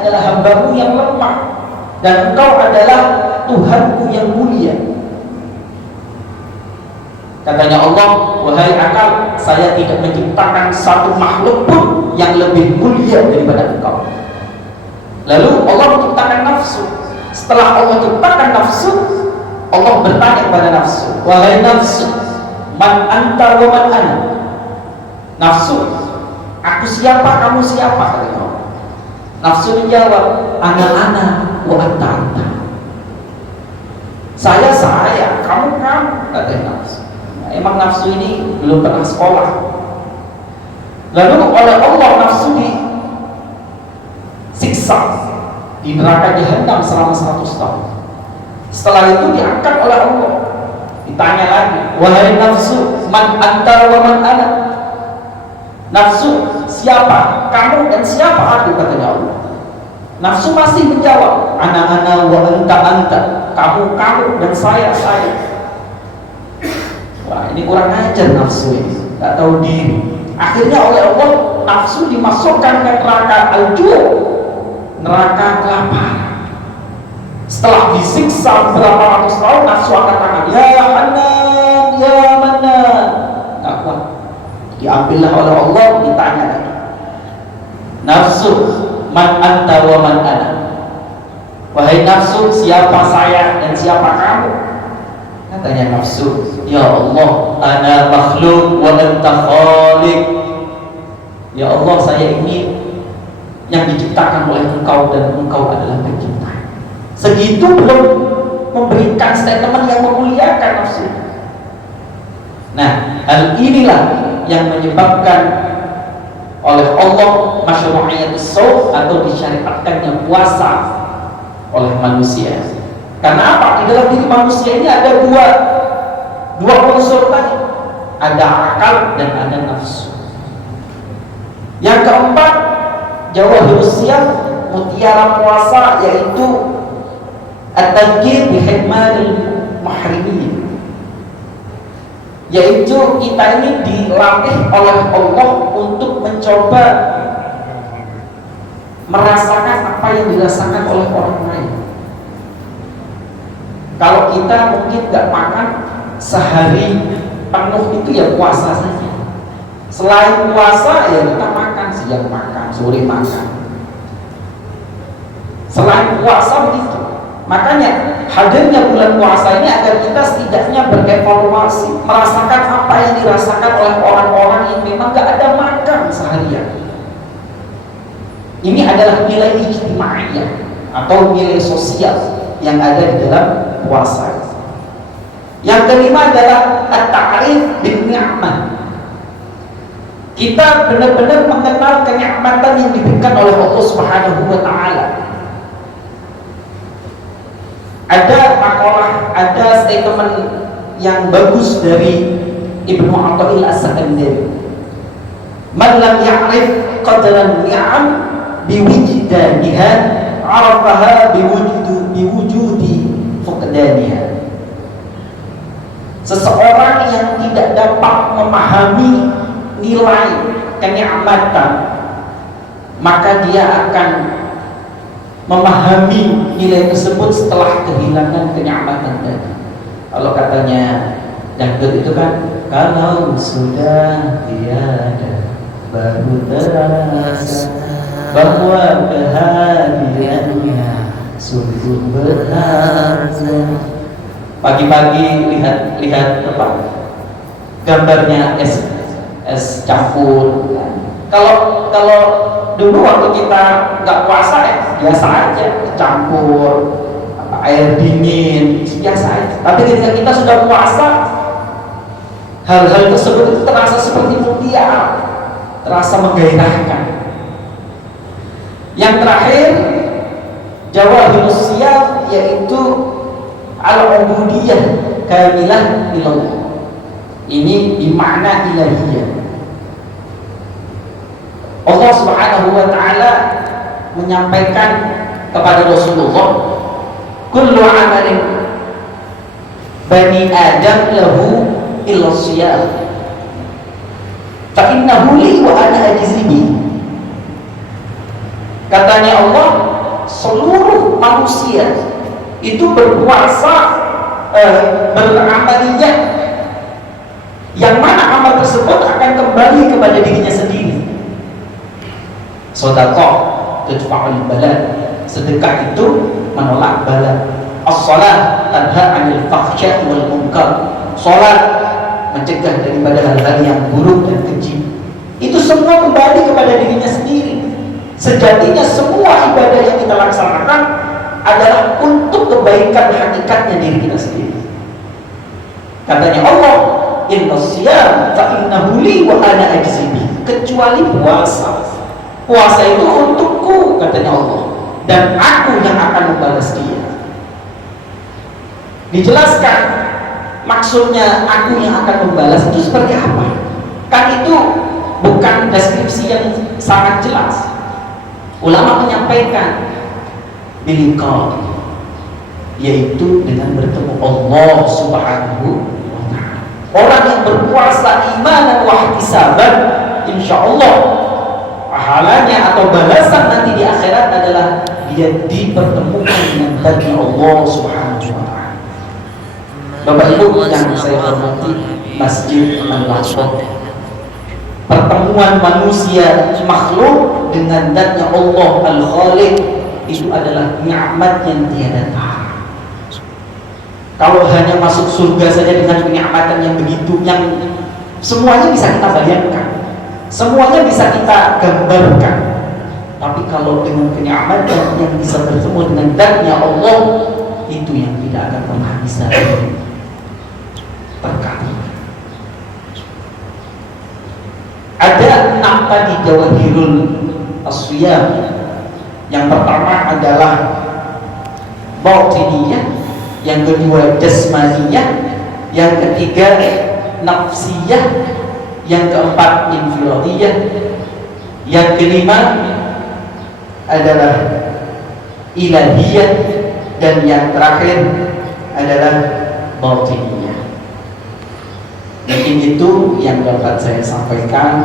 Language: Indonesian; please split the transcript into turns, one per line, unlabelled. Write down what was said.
adalah hambamu yang lemah dan engkau adalah Tuhanku yang mulia. Katanya Allah, wahai akal, saya tidak menciptakan satu makhluk pun yang lebih mulia daripada engkau. Lalu Allah menciptakan nafsu. Setelah Allah menciptakan nafsu, Allah bertanya kepada nafsu, wahai nafsu, man anta wa man ana? Nafsu, aku siapa, kamu siapa? Allah. Nafsu menjawab, anak-anak wa anta. Saya saya, kamu kamu, katanya nafsu. Nah, emang nafsu ini belum pernah sekolah. Lalu oleh Allah nafsu disiksa di neraka jahanam selama 100 tahun. Setelah itu diangkat oleh Allah. Ditanya lagi, wahai nafsu, man antara wa man ana? Nafsu, siapa? Kamu dan siapa aku katanya Allah. Nafsu masih menjawab, anak-anak wa anta anta. Kamu kamu dan saya saya. Wah, ini kurang ajar nafsu ini, nggak tahu diri. Akhirnya oleh Allah nafsu dimasukkan ke neraka al neraka kelaparan. Setelah disiksa berapa ratus tahun, nafsu angkat tangan. Ya Hanan, ya Manan. Nggak kuat. Diambillah oleh Allah, ditanya lagi. Nafsu, man anta wa man ana. Wahai nafsu, siapa saya dan siapa kamu? Katanya nafsu, Ya Allah, ana makhluk wa anta khaliq. Ya Allah, saya ini yang diciptakan oleh engkau dan engkau adalah pencipta. Segitu belum memberikan statement yang memuliakan nafsu. Nah, hal inilah yang menyebabkan oleh Allah masyru'iyatus shaum atau disyariatkannya puasa oleh manusia. Karena apa? Di dalam diri manusia ini ada dua dua unsur tadi. Ada akal dan ada nafsu. Yang keempat, jawahirus siyam mutiara puasa yaitu at-tadkir bi muhrimin yaitu kita ini dilatih oleh Allah untuk mencoba merasakan apa yang dirasakan oleh orang lain. Kalau kita mungkin nggak makan sehari penuh itu ya puasa saja. Selain puasa ya kita makan siang makan sore makan. Selain puasa begitu makanya hadirnya bulan puasa ini agar kita setidaknya berevaluasi merasakan apa yang dirasakan oleh orang-orang yang memang gak ada makan seharian. Ini adalah nilai ijtimaiyah atau nilai sosial yang ada di dalam puasa. Yang kelima adalah at-ta'rif bin kita benar-benar mengenal kenikmatan yang diberikan oleh Allah Subhanahu wa taala ada makalah, ada statement yang bagus dari Ibnu Athaillah As-Sakandari. Man lam ya'rif qadran ni'am biwijdaniha arafaha biwujudu biwujudi fuqdaniha. Seseorang yang tidak dapat memahami nilai kenikmatan maka dia akan memahami nilai tersebut setelah kehilangan kenyamanan tadi. Kalau katanya dangdut itu kan kalau sudah tiada baru terasa bahwa kehadirannya sungguh berharga. Pagi-pagi lihat lihat apa gambarnya es es campur. Kalau kalau dulu waktu kita nggak puasa ya biasa aja campur air dingin biasa tapi ketika kita sudah puasa hal-hal tersebut itu terasa seperti mutiara terasa menggairahkan. Yang terakhir jawahirus siyam yaitu al-ubudiyah kamilah ilallah. Ini di mana ilahiyah. Allah Subhanahu wa taala menyampaikan kepada Rasulullah kullu amalin. Bani adam lahu illa siyam fa innahu li wa ana ajzibi katanya Allah seluruh manusia itu berpuasa eh, beramaliyah. Yang mana amal tersebut akan kembali kepada dirinya sendiri. Sedekah tudfa'ul bala sedekah itu menolak bala. As-salat tanha 'anil fahsya wal munkar. Salat mencegah daripada hal-hal yang buruk dan keji. Itu semua kembali kepada dirinya sendiri. Sejatinya semua ibadah yang kita laksanakan adalah untuk kebaikan hakikatnya diri kita sendiri. Katanya Allah inna siyam fa innahu li wa ana ajzibi kecuali puasa. Puasa itu untukku katanya dan aku yang akan membalas dia. Dijelaskan maksudnya aku yang akan membalas itu seperti apa? Kan itu bukan deskripsi yang sangat jelas. Ulama menyampaikan bilikal yaitu dengan bertemu Allah subhanahu Orang yang berpuasa iman dan wahtisaban, insya Allah pahalanya atau balasan adalah dia dipertemukan dengan bagi Allah Subhanahu wa taala. Bapak Ibu yang saya hormati Masjid Al-Aqsa. Pertemuan manusia makhluk dengan zatnya Allah Al-Khaliq itu adalah nikmat yang tiada tahu kalau hanya masuk surga saja dengan kenikmatan yang begitu yang semuanya bisa kita bayangkan semuanya bisa kita gambarkan tapi kalau dengan kenikmatan yang bisa bertemu dengan datnya Allah itu yang tidak akan pernah bisa terkali ada enam tadi jawahirul aswiyah yang pertama adalah bautiniyah yang kedua jasmaniyah yang ketiga nafsiyah yang keempat infiradiyah yang kelima adalah ilahiyah dan yang terakhir adalah batiniyah mungkin itu yang dapat saya sampaikan